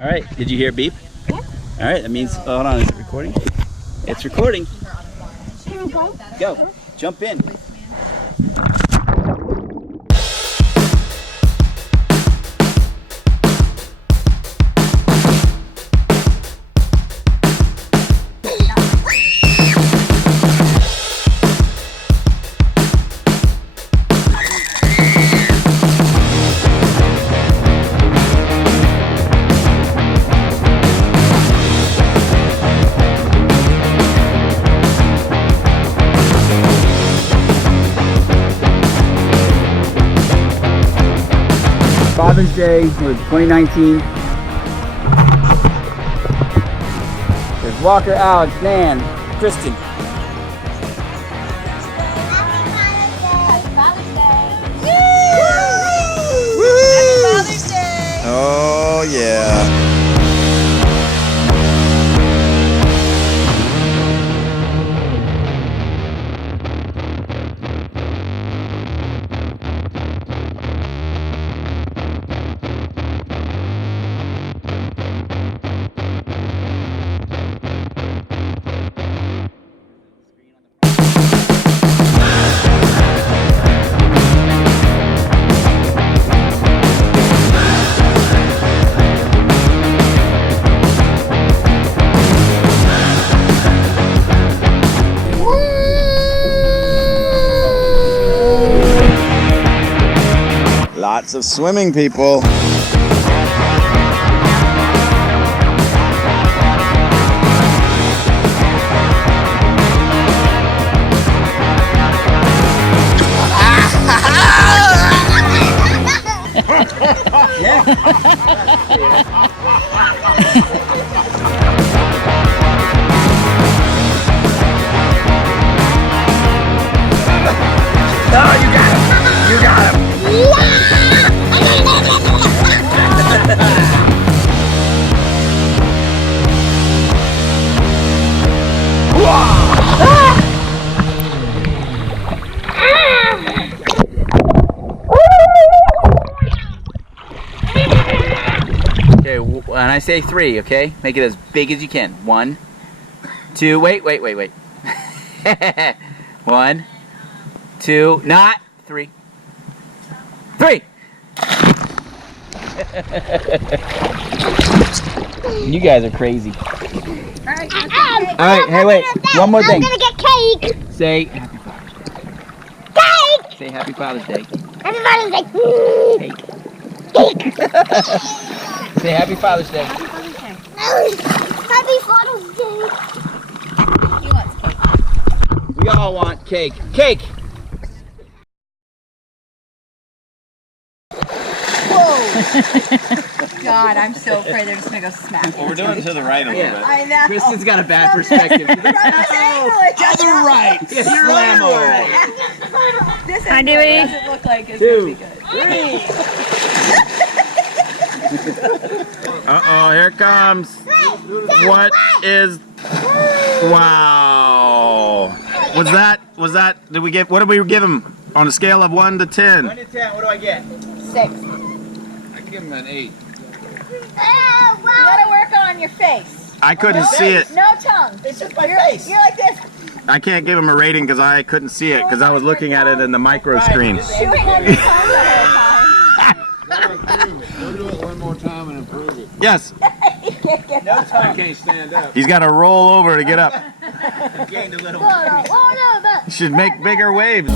All right, did you hear a beep? Yeah. All right, that means, hold on, is it recording? It's recording. Can we go? Go, jump in. Father's Day was 2019. There's Walker, Alex, Nan, Kristen. Happy Father's Day. Woo! Happy Father's Day. Oh yeah. Lots of swimming people. Oh, you got him! You got him! Okay, when I say three, okay? Make it as big as you can. 1, 2, wait. 1, 2, not 3. 3! You guys are crazy. Alright, Alright, hey wait, one more thing. I'm gonna get cake. Say Happy Father's Day. Cake! Say Happy Father's Day. Happy Father's Day. Cake. Say Happy Father's Day. Happy Father's Day. He wants cake. We all want cake. Cake! Whoa! God, I'm so afraid they're just gonna go smack. Well, we're doing to the right a little Yeah. bit. I know. Kristen's got a bad perspective. From this angle, it doesn't- Other right. Slammo. This Hi, angle Dewey. doesn't look like it's 2, gonna be good. 3. Uh-oh, here it comes. What is... Wow. Was that, did we get, what did we give him on a scale of 1 to 10? 1 to 10, what do I get? 6. I give him an 8. You gotta work on your face. I couldn't see it. No tongue. It's just my face. You're like this, I can't give him a rating because I couldn't see it because I was looking at it in the micro screen. chewing on your tongue the whole time. We'll do it one more time and improve it. Yes, You can't get No I tongue. can't stand up. he's got to roll over to get up. Gained a little. Oh, no, He should make bigger waves.